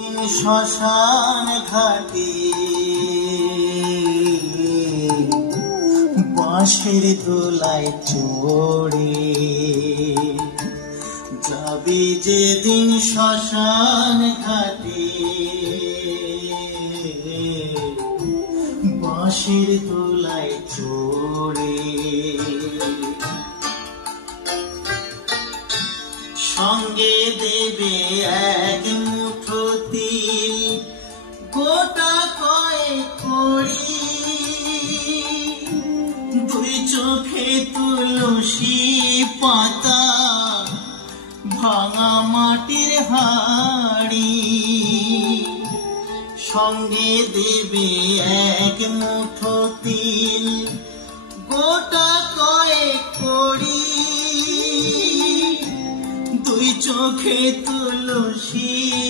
শ্মশান ঘাটে বাঁশের দোলায় চড়ে যাবি যেদিন শ্মশান ঘাটে বাঁশের দোলায় চড়ে সঙ্গে দেবে এক মুঠো তিল গোটা কয়েক কড়ি দুই চোখে তুলসী পাতা ভাঙা মাটির হাড়ি সঙ্গে দেবে এক মুঠো তিল গোটা কয়েক কড়ি দুই চোখে তুলসী